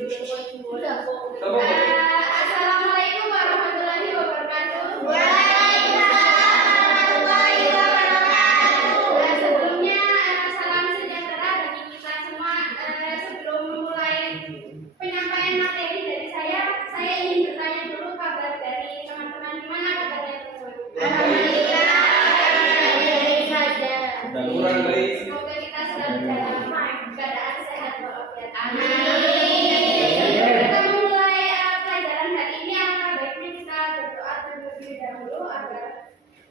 Assalamualaikum warahmatullahi wabarakatuh. Sebelumnya salam sejahtera bagi kita semua. Sebelum memulai penyampaian materi dari saya ingin bertanya dulu kabar dari teman-teman. Gimana kabarnya teman-teman? Alhamdulillah, baik saja. Kurang baik. Semoga kita selalu dalam keadaan sehat walafiat. Amin. Kita memulai pelajaran hari ini, alangkah baiknya kita berdoa terlebih dahulu agar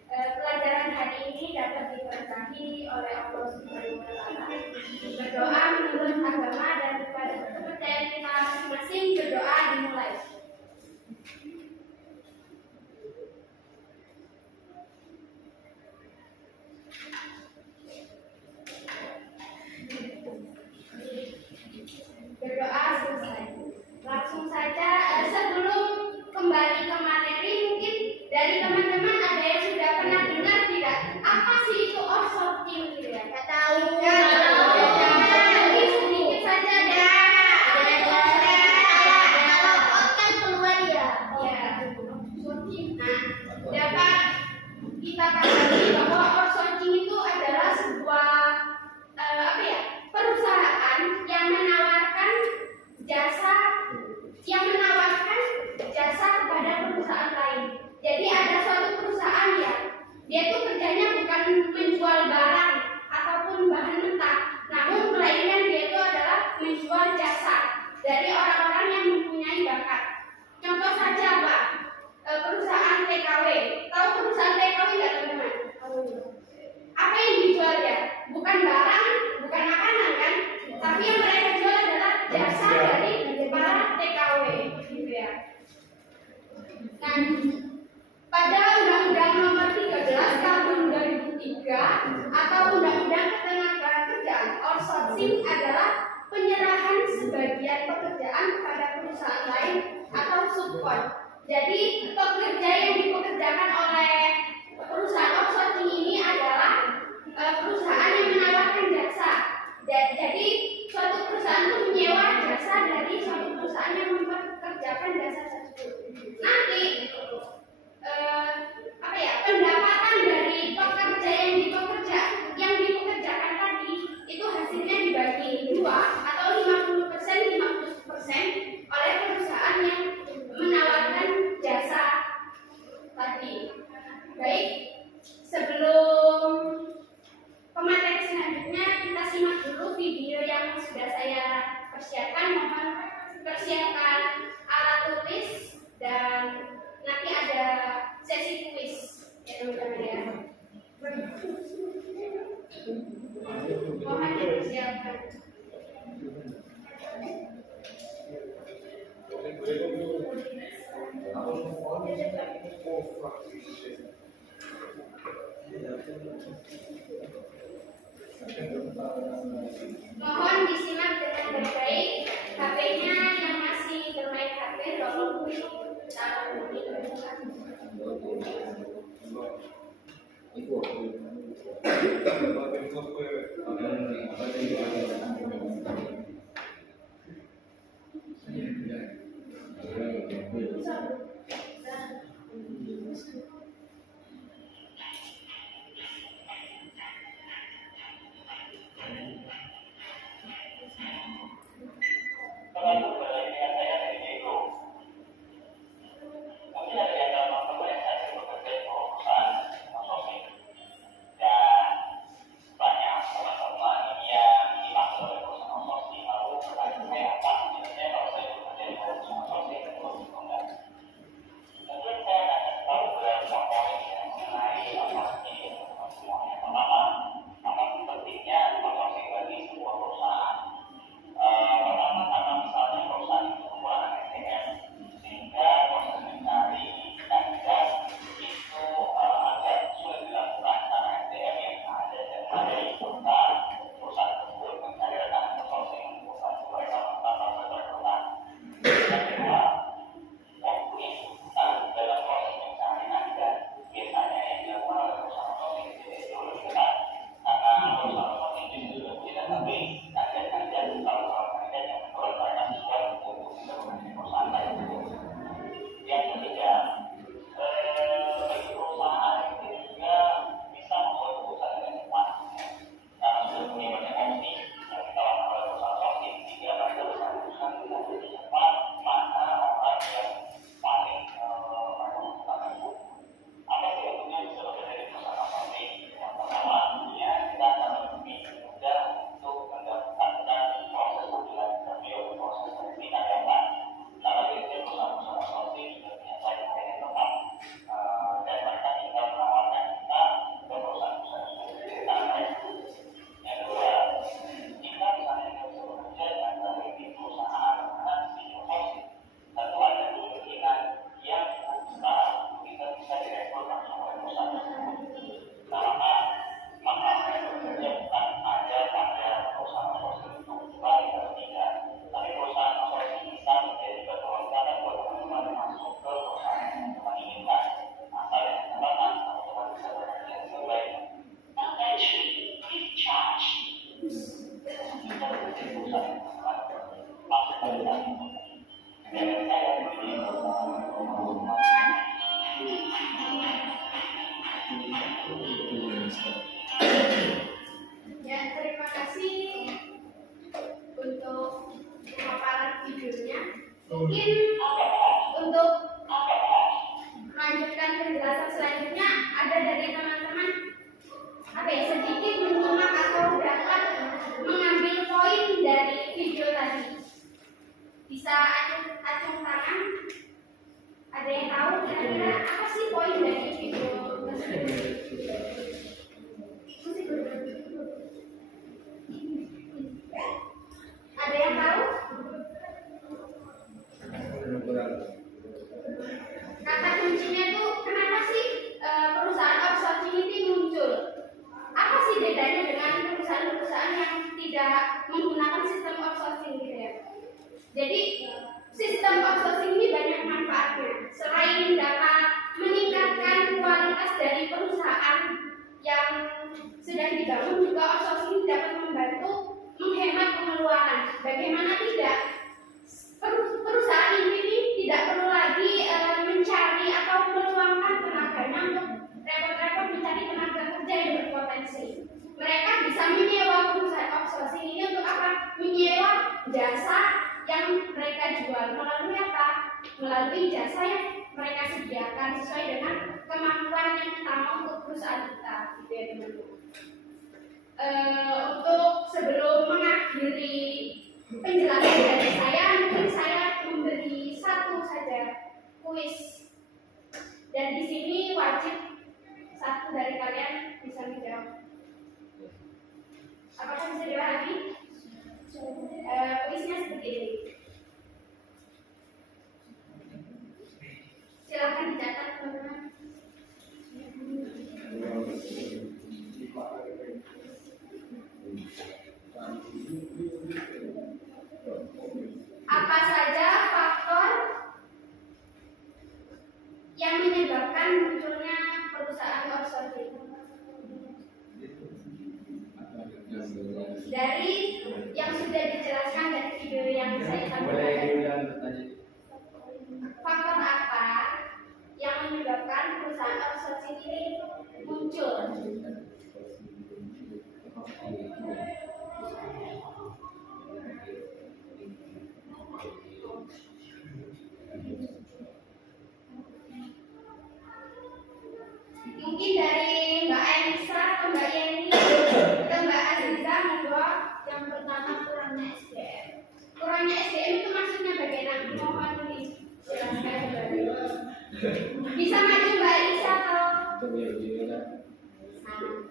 pelajaran hari ini dapat diberkahi oleh Allah Subhanahu wa Ta'ala. Berdoa menurut agama dan kepada kepercayaan kita masing-masing. Berdoa dimulai. Berdoa selesai. Langsung saja, sebelum kembali ke materi, mungkin dari teman-teman ada yang sudah pernah dengar tidak? Apa sih itu outsourcing gitu ya? Nggak tahu. Mungkin sedikit saja ya. Kalau out kan keluar ya. Ya, outsourcing. Nah, dapat kita pahami bahwa outsourcing itu adalah sebuah perusahaan yang menawarkan jasa kepada perusahaan lain. Jadi ada suatu perusahaan ya, dia tuh kerjanya bukan menjual barang ataupun bahan mentah, namun melainkan dia itu adalah menjual jasa dari orang-orang yang mempunyai bakat. Contoh saja Pak, perusahaan TKW. Tahu perusahaan TKW nggak teman-teman? Apa yang dijual ya? Bukan barang, bukan makanan kan? Tapi yang mereka jual adalah jasa dari para TKW, gitu ya. Nah, pada Undang-Undang Nomor 13 Tahun 2003 atau Undang-Undang Ketenagakerjaan, outsourcing adalah penyerahan sebagian pekerjaan kepada perusahaan lain atau subkon. Jadi pekerja yang dipekerjakan oleh perusahaan outsourcing ini adalah perusahaan yang menawarkan jasa. Jadi suatu perusahaan itu menyewa jasa dari suatu perusahaan yang mempekerjakan jasa tersebut. Nanti pendapatan dari pekerja yang dipekerjakan tadi itu hasilnya dibagi dua atau 50% oleh perusahaan yang menawarkan jasa tadi. Baik, sebelum pemateri selanjutnya kita simak dulu video yang sudah saya persiapkan. Mohon persiapkan alat tulis dan nanti ada sesi kuis ya teman-teman ya. Mohon dipersiapkan. Mohon disimak dengan baik-baik. HP-nya yang masih bermain HP tolong taruh di belakang. Banyak teman-teman yang dimaksud oleh perusahaan Mungkin untuk melanjutkan penjelasan selanjutnya ada dari teman-teman sedikit menyimak atau dapat mengambil poin dari video tadi. Bisa acung tangan. Ada yang tahu kira-kira apa sih poin dari video tersebut? Ada yang tahu? Kata kuncinya itu kenapa sih perusahaan outsourcing ini muncul? Apa sih bedanya dengan perusahaan-perusahaan yang tidak menggunakan sistem outsourcing gitu ya? Jadi sistem outsourcing ini banyak manfaatnya. Selain dapat meningkatkan kualitas dari perusahaan yang sedang dibangun, juga outsourcing dapat membantu menghemat pengeluaran. Bagaimana tidak? Perusahaan ini tidak perlu lagi mencari atau meluangkan tenaganya untuk repot-repot mencari tenaga kerja yang berpotensi. Mereka bisa menyewa perusahaan outsourcing ini untuk apa? Menyewa jasa yang mereka jual melalui apa? Melalui jasa yang mereka sediakan sesuai dengan kemampuan yang kita mau untuk perusahaan kita, gitu ya teman-teman. Untuk sebelum mengakhiri penjelasan dari saya, mungkin saya memberi satu saja kuis, dan di sini wajib satu dari kalian bisa menjawab. Apakah bisa dipahami? Kuisnya seperti ini. Silakan dicatat teman-teman. Apa saja faktor yang menyebabkan munculnya perusahaan outsourcing? Dari yang sudah dijelaskan dari video yang saya sampaikan. Faktor apa yang menyebabkan perusahaan outsourcing ini muncul? Mungkin dari Mbak Anissa atau Mbak Yeni atau Mbak Aziza, monggo. Yang pertama, kurangnya SDM. Kurangnya SDM itu maksudnya bagaimana? Mohon dijelaskan kembali. Bisa maju Mbak Anissa atau?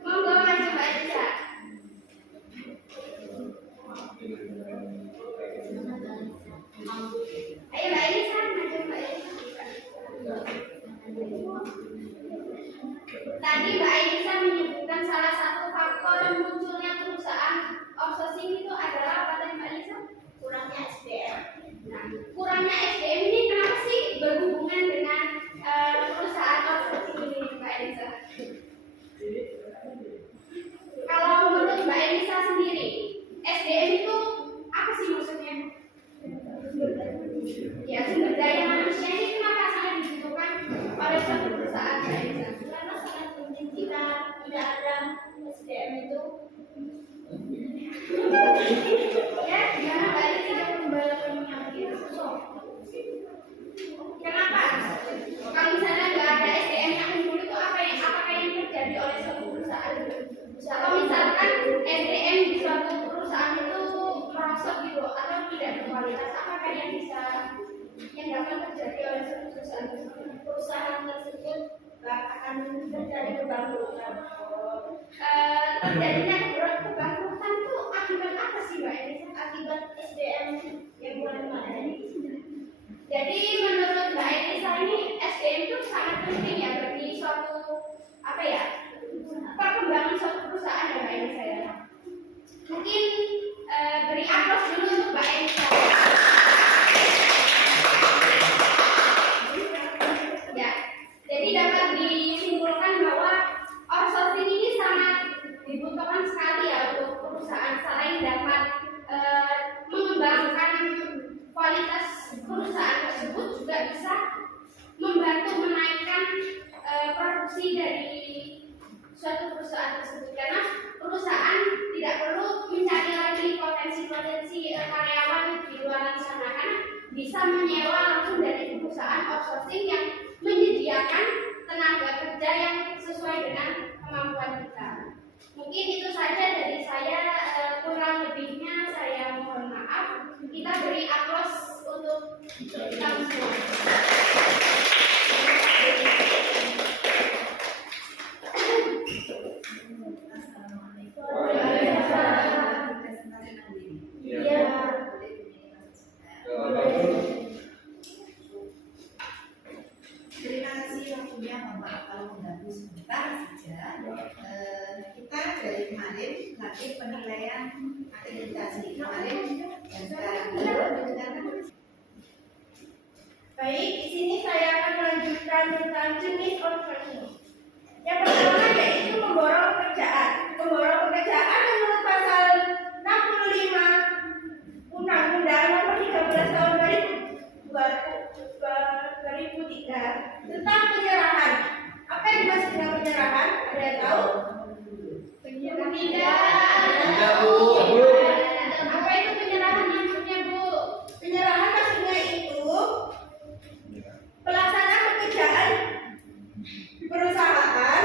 Monggo maju Mbak Anissa. Ayo Mbak Anissa, maju Mbak Anissa. Tadi Mbak Anissa menyebutkan salah satu faktor munculnya perusahaan outsourcing itu adalah apa tadi Mbak Anissa? Kurangnya SDM. Nah, kurangnya SDM ini kenapa sih berhubungan dengan perusahaan outsourcing ini Mbak Anissa? Kalau menurut Mbak Anissa sendiri, SDM itu apa sih maksudnya? Ya, sumber daya manusia ini kenapa sangat dibutuhkan oleh suatu perusahaan Mbak Anissa? Karena sangat penting jika tidak ada SDM itu. Ya, gimana Mbak Anissa yang membayarnya begitu? Kenapa? Kalau misalnya nggak ada SDM yang unggul itu apakah yang terjadi oleh suatu perusahaan? Atau misalkan SDM di suatu perusahaan itu merosot gitu atau tidak berkualitas, apakah yang dapat terjadi oleh suatu perusahaan? Perusahaan tersebut akan terjadi kebangkrutan. Terjadinya kebangkrutan itu akibat apa sih Mbak Anissa? Akibat SDM yang kurang memadai. Jadi menurut Mbak Anissa ini SDM itu sangat penting ya bagi suatu perkembangan suatu perusahaan ya Mbak Anissa ya. Mungkin beri aplaus dulu untuk Mbak Anissa. Ya, jadi dapat disimpulkan bahwa outsourcing ini sangat dibutuhkan sekali ya untuk perusahaan, selain dapat mengembangkan kualitas perusahaan tersebut, juga bisa membantu menaikkan produksi dari suatu perusahaan tersebut, karena perusahaan tidak perlu mencari lagi potensi karyawan di luar sana, karena bisa menyewa langsung dari perusahaan outsourcing yang menyediakan tenaga kerja yang sesuai dengan kemampuan kita. Mungkin itu saja dari saya, kurang lebihnya saya mohon maaf. Kita beri aplaus untuk kami semua. Terima kasih waktunya, mohon maaf kalau mengganggu sebentar saja. Kita dari kemarin lagi penilaian akreditasi kemarin dan sekarang. Baik, di sini saya akan melanjutkan tentang jenis outsourcing. Yang pertama yaitu memborong pekerjaan. Memborong pekerjaan menurut pasal 65 Undang-Undang Nomor 13 Tahun 2003 tentang penyerahan. Apa yang dimaksud dengan penyerahan? Ada yang tahu? Tidak. Tidak, Bu. Apa itu penyerahan maksudnya, Bu? Penyerahan maksudnya itu pelaksanaan pekerjaan perusahaan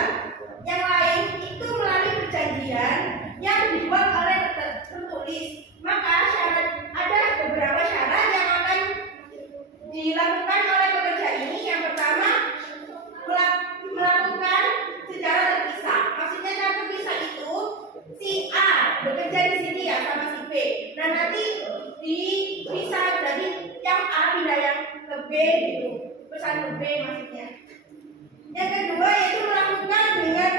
yang lain itu melalui perjanjian yang dibuat oleh tertulis. Maka ada beberapa syarat yang akan dilakukan oleh pekerja ini. Yang pertama, melakukan secara terpisah. Maksudnya secara terpisah itu si A bekerja di sini ya sama si B. Nah nanti dipisah, jadi yang A pindah yang ke B gitu. Perusahaan ke B maksudnya. Yang kedua yaitu melakukan dengan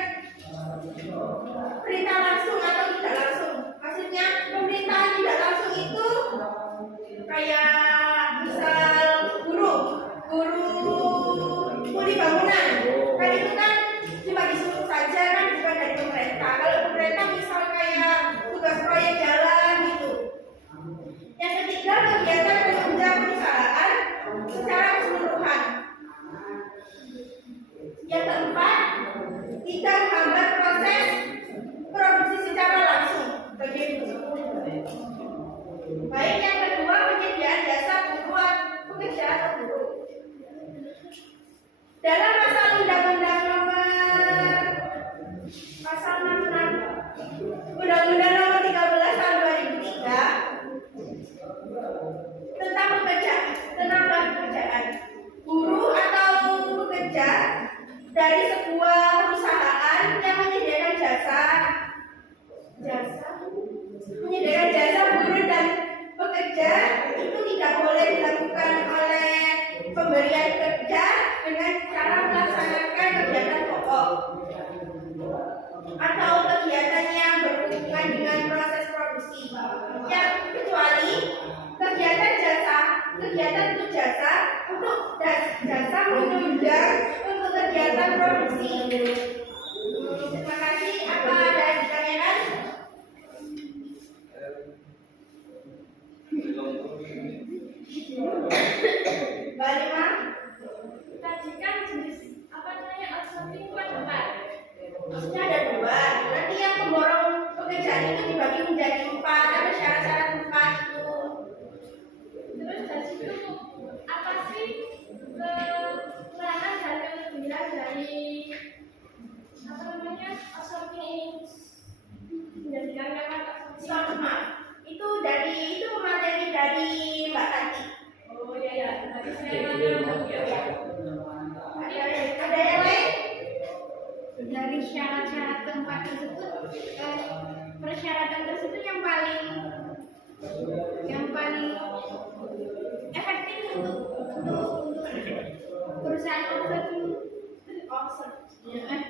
perintah langsung atau tidak langsung. Maksudnya pemerintahan tidak langsung itu kayak misal guru kuli bangunan, kan itu kan cuma disuruh saja, kan bukan dari pemerintah. Kalau pemerintah misal kayak tugas proyek jalan gitu. Yang ketiga, kegiatan penunjang perusahaan secara keseluruhan. Yang keempat, tidak menghambat proses produksi secara langsung. Begitu. Baik, yang kedua, penyediaan jasa buruh pekerja atau buruh. Dalam pasal Undang-Undang Nomor 13 Tahun 2003 tentang tenaga pekerjaan. Buruh atau pekerja dari sebuah perusahaan yang menyediakan jasa buruh dan pekerja itu tidak boleh dilakukan oleh pemberian kerja dengan cara melaksanakan kegiatan pokok atau kegiatan yang berhubungan dengan proses produksi, yang kecuali kegiatan untuk jasa menunjang untuk kegiatan produksi. Terima kasih. Apa ada yang ditanyakan? Balik, Ma. Tadi kan jenis apa namanya outsourcing itu ada 4. Maksudnya ada 2. Nanti yang pemborong pekerjaan itu dibagi menjadi 4. Ada syarat-syarat 4 itu. Terus dari situ apa sih kekurangan dan kelebihan dari apa namanya outsourcing ini menjadikan memang outsourcing? Sama. Itu materi dari Mbak Tati. Oh iya, tadi saya Ada yang lain? Dari syarat-syarat keempat tersebut, persyaratan tersebut yang paling efektif untuk perusahaan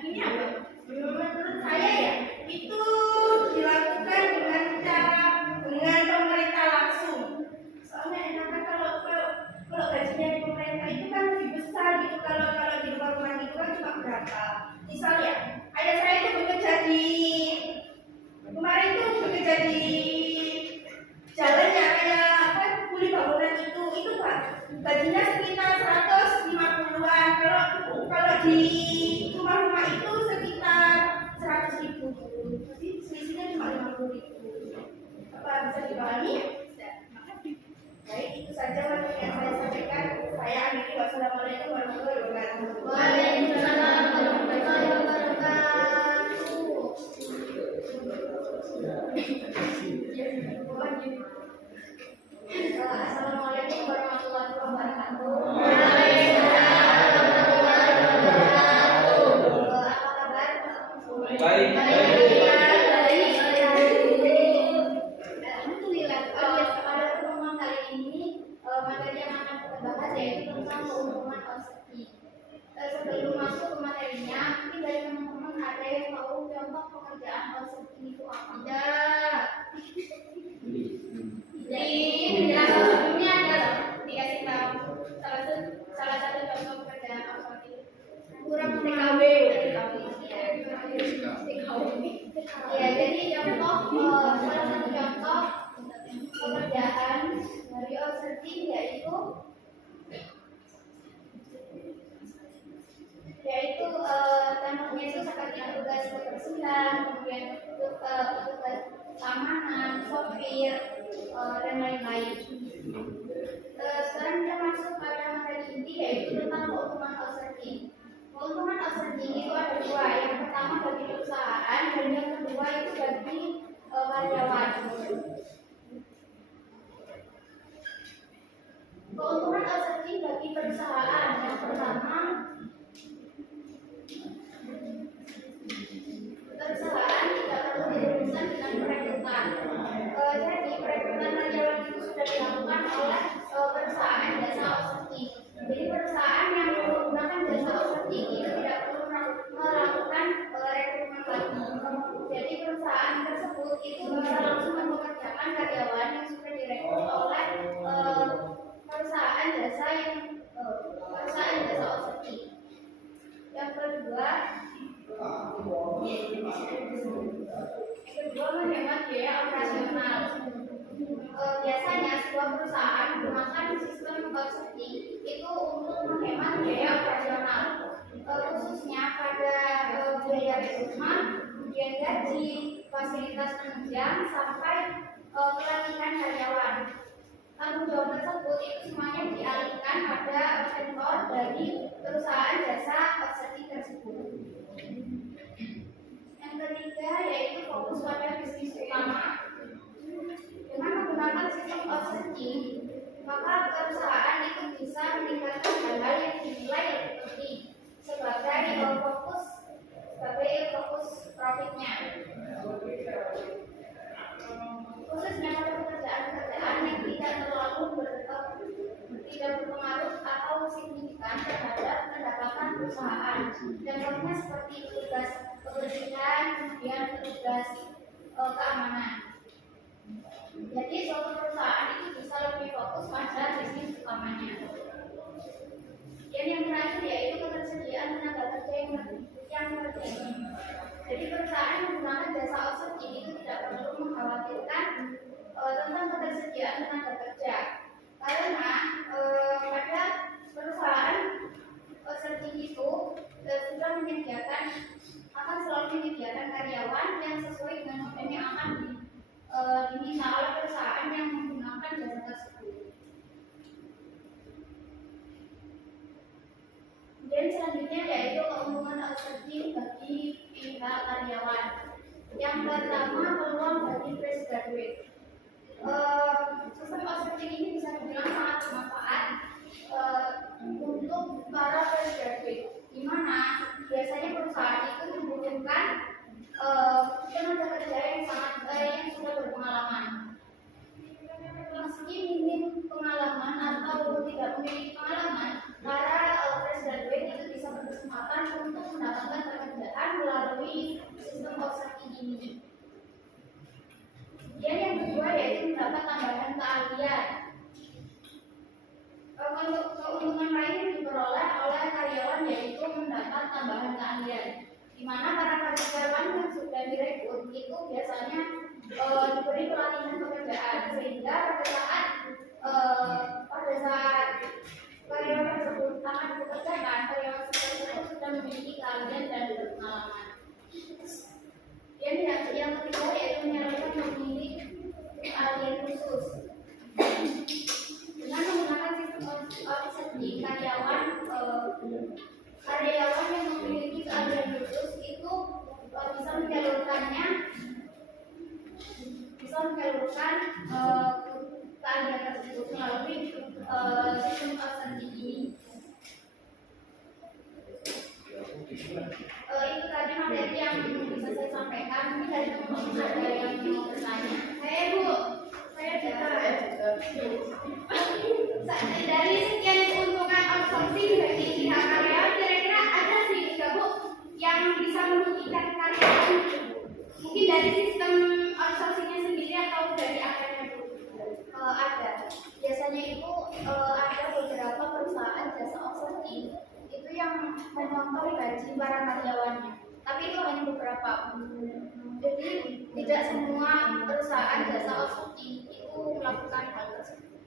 ini apa? Menurut saya ya, itu dilakukan dengan pemerintah langsung. Soalnya enakan kalau gajinya di pemerintah itu kan lebih besar gitu. Kalau di rumah itu kan cuma berapa. Misalnya, ayah saya itu bekerja di jalannya kayak apa kuli bangunan itu Pak. Gajinya sekitar 150-an. Kalau di rumah itu sekitar 100.000. Jadi selisihnya cuma 50.000. Apa bisa dipahami? Baik, itu saja materi yang saya materi yang akan kita bahas yaitu tentang keuntungan outsourcing. Sebelum masuk ke materinya, mungkin dari teman-teman ada yang tahu contoh pekerjaan outsourcing itu apa? Tidak. Jadi penjelasan sebelumnya ada dikasih tahu salah satu contoh pekerjaan outsourcing. Kurang TKW. Ya, jadi contoh salah satu contoh pekerjaan dari outsourcing yaitu contohnya itu seperti tugas kebersihan, kemudian tugas keamanan, sopir, dan lain-lain. Sekarang kita masuk pada materi inti yaitu tentang keuntungan outsourcing. Keuntungan outsourcing itu ada dua. Yang pertama bagi perusahaan dan yang kedua itu bagi karyawan. Keuntungan outsourcing bagi perusahaan yang pertama, perusahaan tidak perlu dirumuskan dengan perekrutan. Jadi perekrutan karyawan itu sudah dilakukan oleh perusahaan jasa outsourcing. Jadi perusahaan yang menggunakan jasa outsourcing itu tidak perlu melakukan rekrutmen lagi. Jadi perusahaan tersebut itu bisa langsung mempekerjakan karyawan yang sudah direkrut oleh perusahaan jasa outsourcing. Yang kedua menghemat biaya operasional. Biasanya sebuah perusahaan menggunakan sistem outsourcing itu untuk menghemat biaya operasional, khususnya pada biaya rekrutmen, kemudian gaji, fasilitas penunjang, sampai pelatihan karyawan. Tanggung jawab tersebut itu semuanya dialihkan pada vendor dari perusahaan jasa outsourcing tersebut. Yang ketiga yaitu fokus pada bisnis utama. Dengan menggunakan sistem outsourcing, maka perusahaan itu bisa meningkatkan hal-hal yang dinilai lebih penting sebagai fokus profitnya. Khususnya pada pekerjaan-pekerjaan yang tidak terlalu tidak berpengaruh atau signifikan terhadap pendapatan perusahaan. Contohnya seperti tugas kebersihan, kemudian tugas keamanan. Jadi suatu perusahaan itu bisa lebih fokus pada bisnis utamanya. Dan yang terakhir yaitu ketersediaan tenaga kerja yang tertinggi. Jadi perusahaan menggunakan jasa outsourcing itu tidak perlu mengkhawatirkan tentang ketersediaan tenaga kerja, karena pada perusahaan outsourcing itu sudah akan selalu menyediakan karyawan yang sesuai dengan model yang akan diminta oleh perusahaan yang menggunakan jasa tersebut. Dan selanjutnya yaitu keuntungan outsourcing bagi pihak karyawan. Yang pertama, peluang bagi fresh graduate. Sistem outsourcing ini bisa dibilang sangat bermanfaat untuk para fresh graduate, di mana biasanya perusahaan itu membutuhkan tenaga kerja yang sudah berpengalaman. Meski minim pengalaman atau tidak memiliki pengalaman, para fresh graduate itu bisa berkesempatan untuk mendapatkan pekerjaan melalui sistem outsourcing ini. Dan yang kedua yaitu mendapat tambahan keahlian. Keuntungan lain yang diperoleh oleh karyawan yaitu mendapat tambahan keahlian, di mana para karyawan yang sudah direkrut itu biasanya diberi pelatihan pekerjaan, sehingga pada saat karyawan tersebut akan dipekerjakan, karyawan tersebut sudah memiliki keahlian dan berpengalaman. Dan yang ketiga yaitu menyalurkan memiliki keahlian khusus. Dengan menggunakan sistem outsourcing, karyawan yang memiliki keahlian khusus itu bisa menyalurkan keahlian tersebut melalui sistem outsourcing ini. Itu tadi materi yang bisa saya sampaikan. Mungkin dari teman-teman ada yang mau bertanya. Bu, saya juga. ada. Biasanya itu ada beberapa perusahaan jasa outsourcing itu yang memotong gaji para karyawannya. Tapi itu hanya beberapa. Jadi tidak semua perusahaan jasa outsourcing itu melakukan hal tersebut.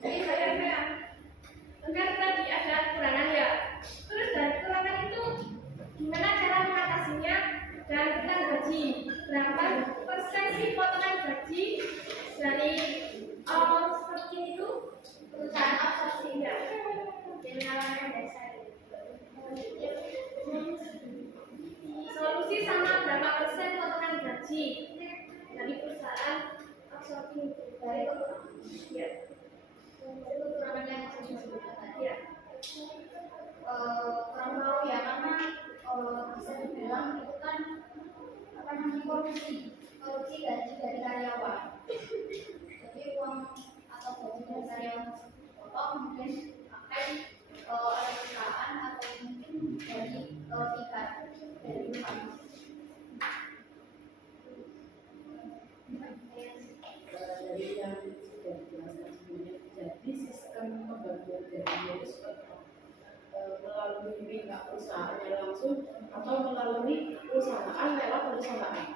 Jadi saya kan tadi ada kekurangan ya. Terus dari kekurangan itu gimana cara mengatasinya dan tentang gaji? Berapa persen sih potongan gaji dari outsourcing itu? Perusahaan outsourcing Ya. dengan dasar Solusi sama berapa persen potongan gaji dari perusahaan outsourcing itu? dari Ya. kekurangan yang masih disebutkan tadi. Ya. Kurang tahu ya karena bisa dibilang itu kan apa namanya korupsi gaji dari karyawan. Jadi uang atau gaji dari karyawan potong mungkin pakai oleh perusahaan atau mungkin dari tiket dari perusahaan. Dari yang sudah dijelaskan sebelumnya, jadi sistem pembagian gajinya itu seperti apa? Melalui pihak perusahaannya langsung atau melalui perusahaan lewat perusahaan?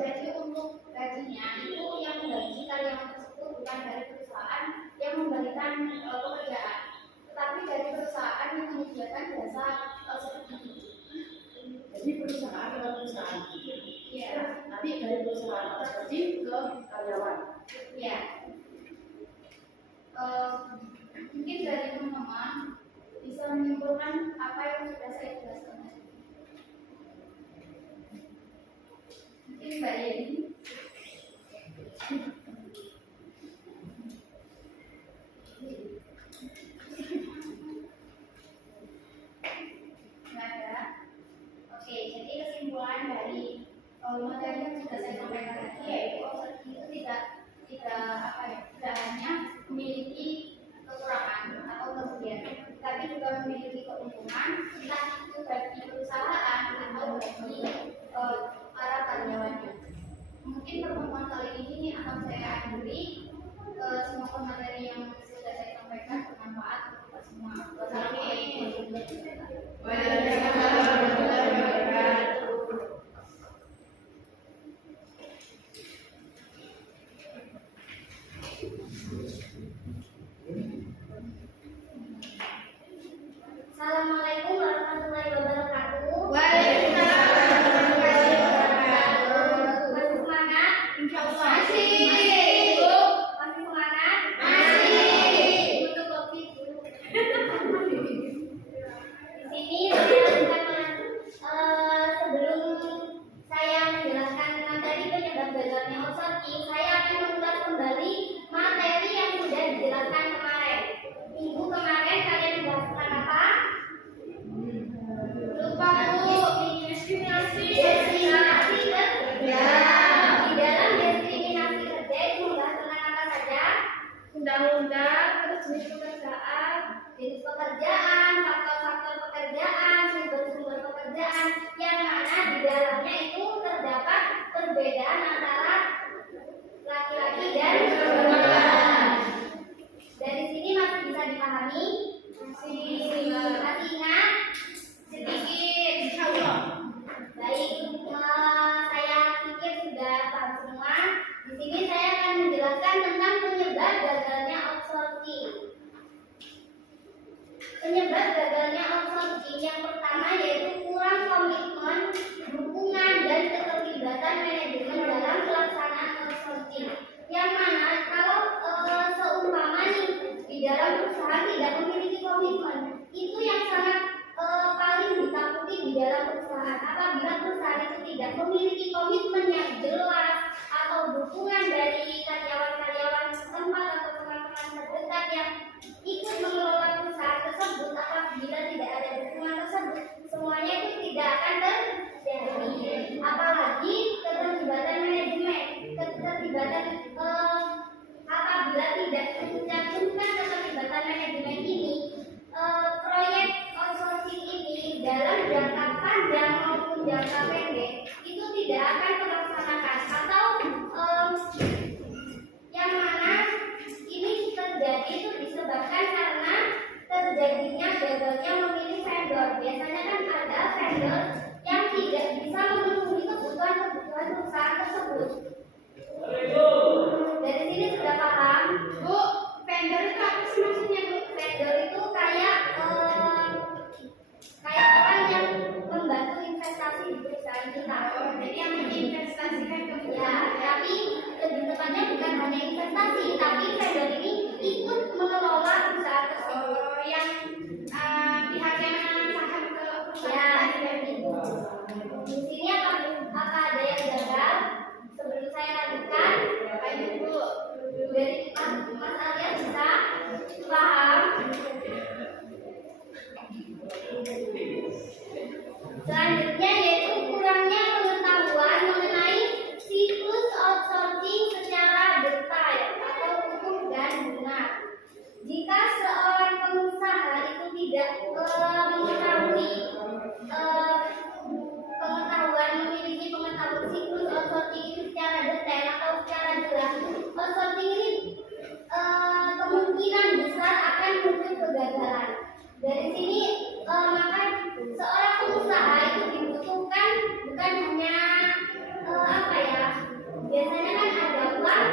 Jadi untuk gajinya itu yang menggaji karyawan tersebut bukan dari perusahaan yang memberikan pekerjaan, tetapi dari perusahaan yang menyediakan jasa seperti itu. Jadi perusahaan lewat perusahaan. Iya. Nanti dari perusahaan outsourcing ke karyawan. Ya, mungkin dari teman-teman bisa menyimpulkan apa yang sudah saya jelaskan tadi. Mungkin Mbak Yeni. Nggak ada. Oke, jadi kesimpulan dari materi yang sudah saya sampaikan tadi yaitu outsourcing itu tidak hanya memiliki kekurangan atau kerugian, tapi juga memiliki keuntungan entah itu bagi perusahaan atau bagi para karyawannya. Mungkin pertemuan kali ini akan saya akhiri. Semoga materi yang sudah saya sampaikan bermanfaat untuk kita semua. Wassalamualaikum warahmatullahi wabarakatuh. Assalamualaikum warahmatullahi wabarakatuh. Waalaikumsalam warahmatullahi wabarakatuh. Masih semangat? Insyaallah. Masih. Bu, masih semangat? Masih. Butuh kopi dulu. Di sini sebelum saya menjelaskan materi penyebab gagalnya outsourcing, saya akan mengulas kembali materi yang sudah dijelaskan kemarin. Minggu kemarin kalian menjelaskan apa? Lupa Bu. Diskriminasi kerja. Di dalam diskriminasi kerja itu membahas tentang apa saja? Undang-undang, terus jenis pekerjaan, Jenis pekerjaan, faktor-faktor pekerjaan, sumber-sumber pekerjaan, yang mana di dalamnya itu terdapat perbedaan antara laki-laki dan perempuan. Dari sini masih bisa dipahami? Masih ingat? Sedikit, insyaallah. Baik, saya pikir sudah paham semua. Di sini saya akan menjelaskan tentang penyebab gagalnya outsourcing. Penyebab gagalnya outsourcing yang pertama yaitu kurang komitmen, dukungan, dan keterlibatan manajemen dalam pelaksanaan outsourcing. Yang mana kalau seumpama nih di dalam perusahaan tidak memiliki komitmen, itu yang sangat paling ditakuti di dalam perusahaan. Apabila perusahaan itu tidak memiliki komitmen yang jelas atau dukungan dari karyawan-karyawan setempat atau teman-teman terdekat yang ikut mengelola perusahaan tersebut, apabila tidak ada dukungan tersebut, semuanya itu tidak akan terjadi. Apalagi keterlibatan manajemen, apabila tidak mencantumkan keterlibatan manajemen ini, proyek outsourcing ini dalam jangka panjang maupun jangka pendek itu tidak akan terlaksanakan, atau yang mana biasanya kan ada vendor yang tidak bisa memenuhi kebutuhan perusahaan tersebut. Dari sini sudah paham? Bu, vendor itu apa sih maksudnya, Bu? Vendor itu kayak orang yang membantu investasi di perusahaan kita. Jadi yang menginvestasikan ke Ya, tapi lebih tepatnya bukan hanya investasi, tapi vendor ini ikut mengelola perusahaan tersebut. yang pihak yang menanam saham ke Ya, perusahaan. seperti itu. Di sini apa ada yang gagal? Sebelum saya lanjutkan, Baik, Bu. dari Mas Arya bisa paham? Selanjutnya yaitu kurangnya pengetahuan mengenai siklus outsourcing secara detail atau utuh dan benar. Jika seorang pengusaha itu tidak memiliki pengetahuan siklus outsourcing itu secara detail atau secara jelas, outsourcing ini kemungkinan besar akan muncul kegagalan. Dari sini maka seorang pengusaha itu dibutuhkan bukan hanya biasanya kan ada uang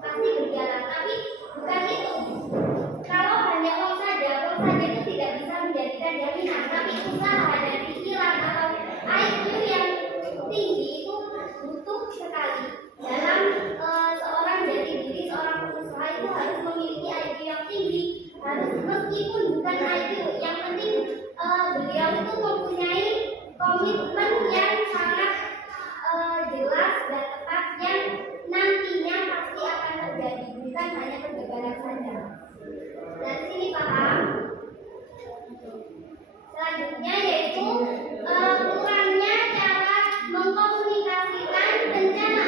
pasti berjalan, tapi bukan itu. Kalau hanya uang saja itu tidak bisa menjadikan jaminan, tapi usaha dan pikiran atau IQ yang tinggi itu butuh sekali. Dalam seorang jati diri seorang pengusaha itu harus memiliki IQ yang tinggi, harus meskipun bukan IQ, yang penting beliau itu mempunyai komitmen yang sangat jelas dan tepat yang nantinya pasti akan terjadi, bukan hanya kegagalan saja. Dari sini paham? Selanjutnya yaitu kurangnya cara mengkomunikasikan rencana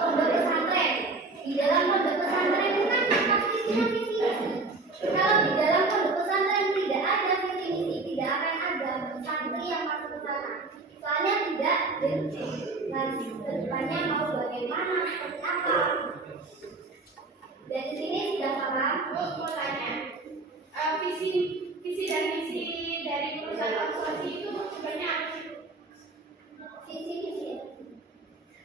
pondok pesantren. Di dalam pondok pesantren itu kan pasti punya visi misi. Kalau di dalam pondok pesantren tidak ada visi misi, tidak akan ada santri yang masuk ke sana. Soalnya tidak jelas kedepannya mau bagaimana, seperti apa. Dari sini sudah paham. Mau tanya, visi dan misi dari perusahaan asuransi itu sebenarnya apa sih? Visi misi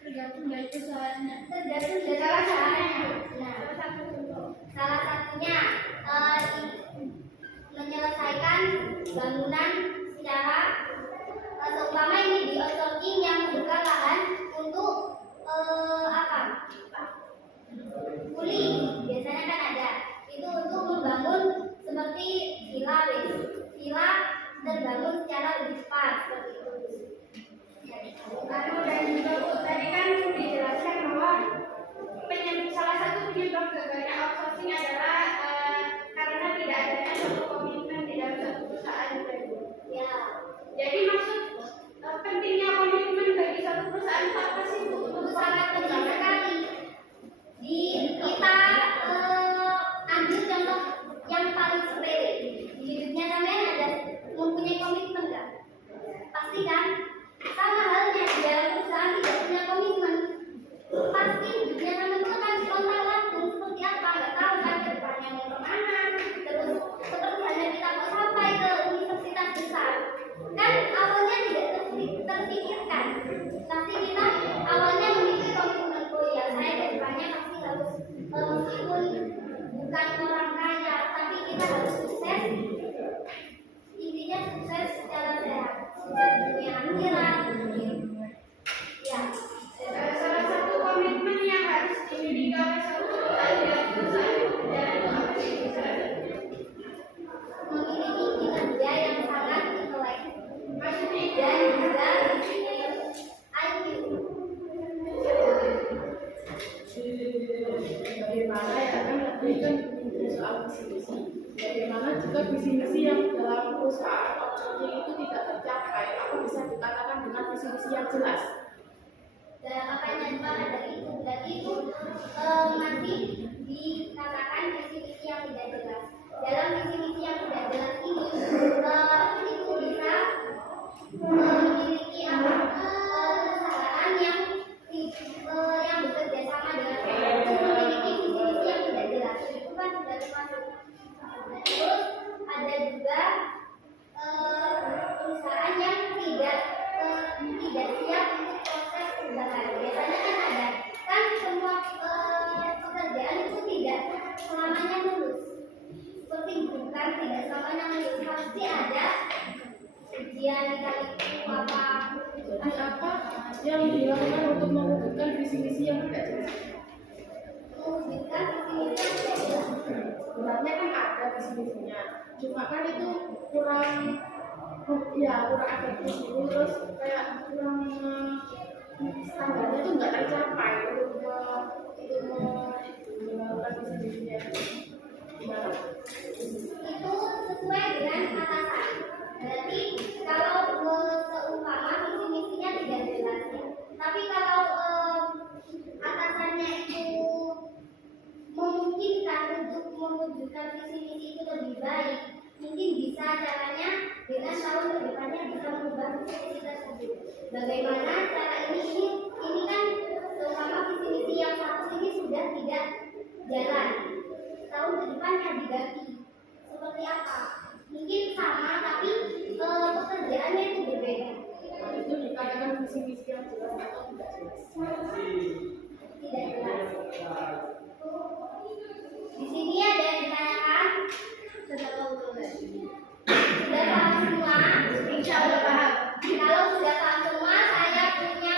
Tergantung dari perusahaannya. tergantung dari perusahaannya. Nah, Salah satu contoh. salah satunya menyelesaikan bangunan secara seumpama ini di outsourcing yang membuka lahan untuk apa? Kuli biasanya kan ada. Itu untuk membangun seperti villa terbangun secara lebih cepat seperti itu. Dan juga Bu, tadi kan dijelaskan bahwa salah satu penyebab gagalnya outsourcing adalah karena tidak adanya suatu komitmen di dalam suatu perusahaan. Ya, Jadi maksud pentingnya komitmen bagi suatu perusahaan itu apa sih Bu? itu sangat penting sekali. Kita ambil contoh yang paling sepele. Di hidupnya kalian ada mempunyai komitmen nggak? Pasti kan? Sama halnya di dalam perusahaan tidak punya komitmen. Pasti hidupnya kalian itu akan kontak-lantung seperti apa? Nggak tahu kan ke depannya mau kemana. Terus seperti halnya kita mau sampai ke universitas besar. Kan awalnya tidak terpikirkan. Tapi kita awalnya memiliki komitmen, oh ya saya ke depannya pasti harus meskipun bukan orang kaya, tapi kita harus sukses. Intinya sukses secara sehat, sukses dunia akhirat. Ya, Salah satu komitmen yang harus dimiliki oleh suatu perusahaan dan perusahaan itu apa sih? memiliki kinerja yang sangat intelek Maksudnya dan juga IQ. Bagaimana ya kan tadi kan soal visi misi. Bagaimana jika visi misi yang dalam perusahaan outsourcing itu tidak tercapai, apa bisa dikatakan dengan visi misi yang jelas? Dan apa yang dimaksud dari itu berarti itu masih dikatakan visi misi yang tidak jelas. Dalam visi misi yang tidak jelas ini itu bisa memiliki perusahaan yang bekerja sama dengan itu memiliki visi misi yang tidak jelas. Itu kan sudah termasuk. Terus ada juga perusahaan yang tidak siap untuk proses perubahan. Biasanya kan ada kan semua pekerjaan itu tidak selamanya mulus. Seperti bukan tidak selamanya mulus, pasti ada ujian itu apa. Jadi apa yang dilakukan untuk mewujudkan visi misi yang tidak jelas? Mewujudkan visi misi yang tidak jelas. Sebenarnya kan ada visi misinya, cuma kan itu kurang efektif gitu, terus kayak kurang standarnya tuh nggak tercapai untuk melakukan visi misinya. Gimana? Itu sesuai dengan atasan. Berarti kalau seumpama visi misinya tidak jelas ya. Tapi kalau atasannya itu memungkinkan untuk mewujudkan visi misi itu lebih baik, mungkin bisa caranya dengan tahun kedepannya bisa mengubah visi misi tersebut. Bagaimana cara ini kan seumpama visi misi yang satu ini sudah tidak jalan, tahun kedepannya diganti seperti apa? Mungkin sama tapi pekerjaannya itu berbeda. Itu dikatakan visi misi yang jelas atau tidak jelas? Tidak jelas. Di sini ada yang ditanyakan. Sudah paham semua? Insya Allah paham. Kalau sudah paham semua, saya punya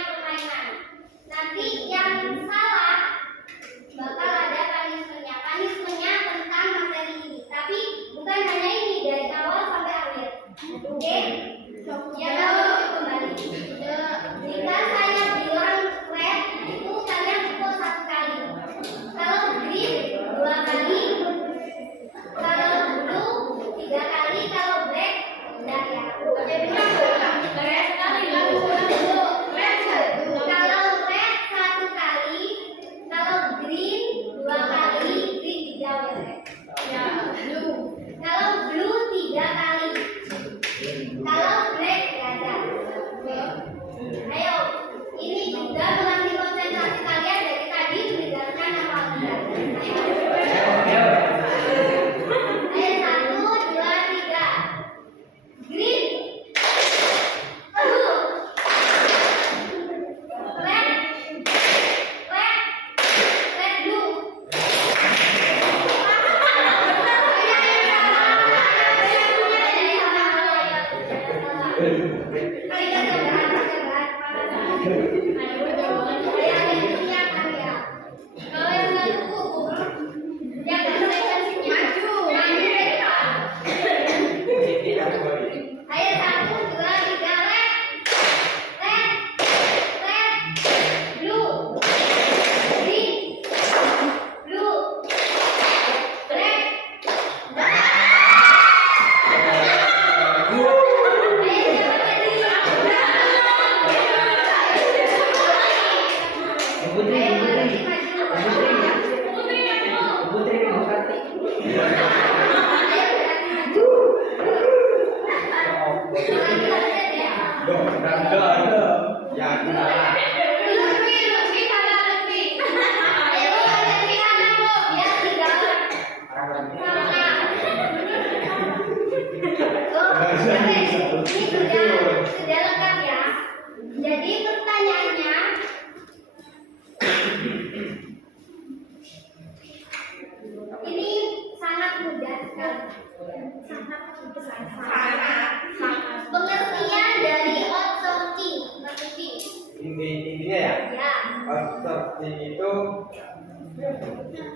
intinya ya. Ya. Outsourcing itu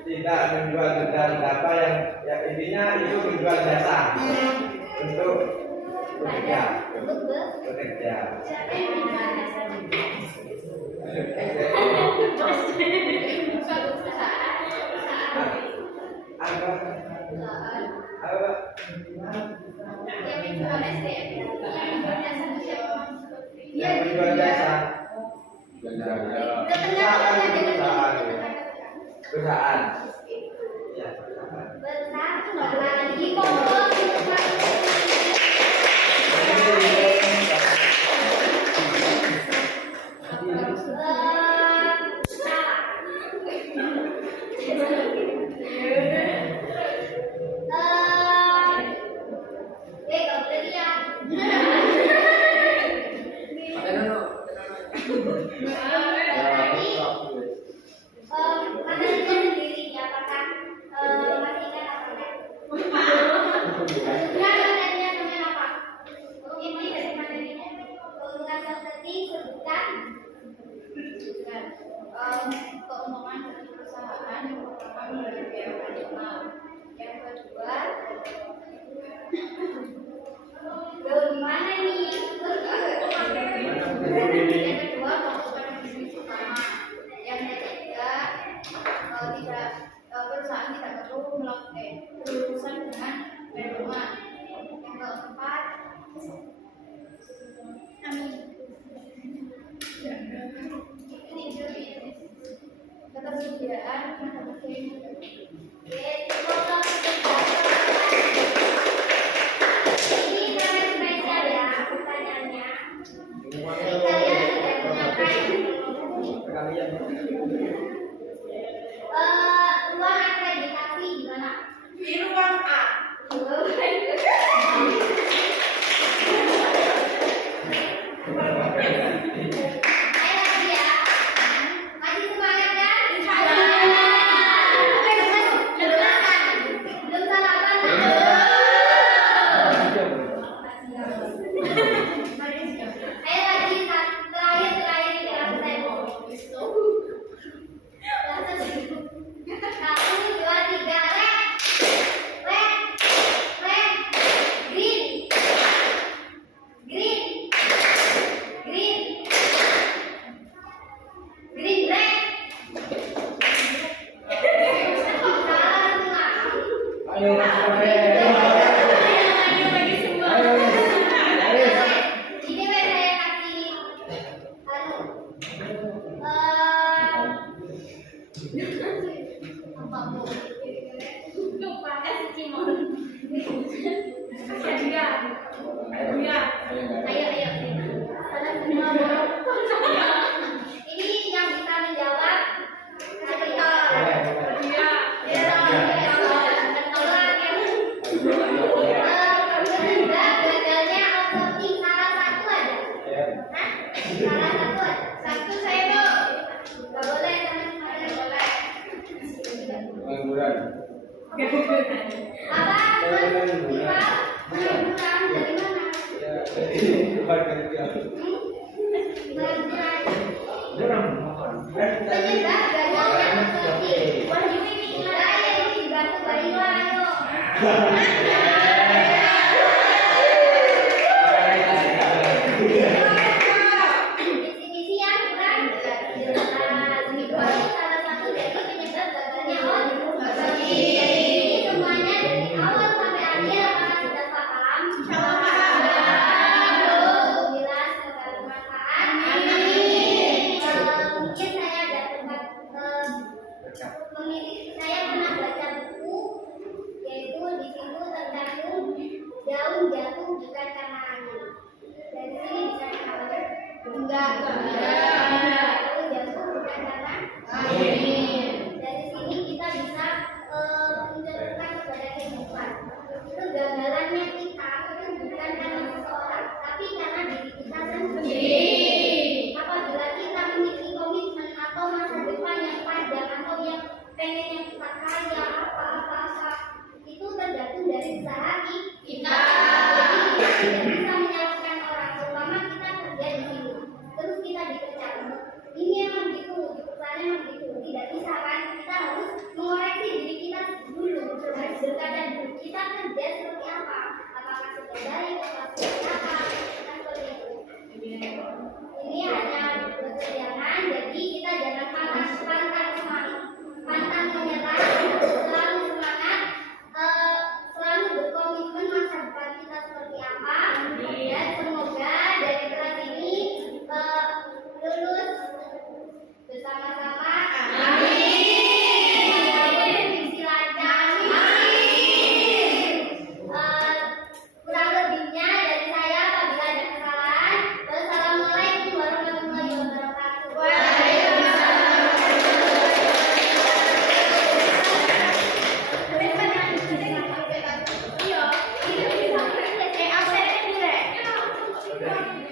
tidak menjual data yang intinya itu menjual jasa untuk bekerja. Siapa yang menjual jasa? Suatu perusahaan. Apa? Yang menjual SDM. Yang menjual jasa itu siapa? Yang menjual jasa. Perusahaan. Ya, perusahaan. Besar lagi kok. Keuntungan dari perusahaan yang pertama dari biaya operasional, yang kedua gimana nih? Yang kedua fokus pada bisnis utama, yang ketiga tidak perusahaan tidak perlu melakukan berurusan dengan manajemen, yang keempat ketersediaan tenaga kerja. Ini sangat spesial ya pertanyaannya. Kalian tidak punya ruang akreditasi di mana? Di ruang A. Saya pernah baca buku, yaitu di situ Oke.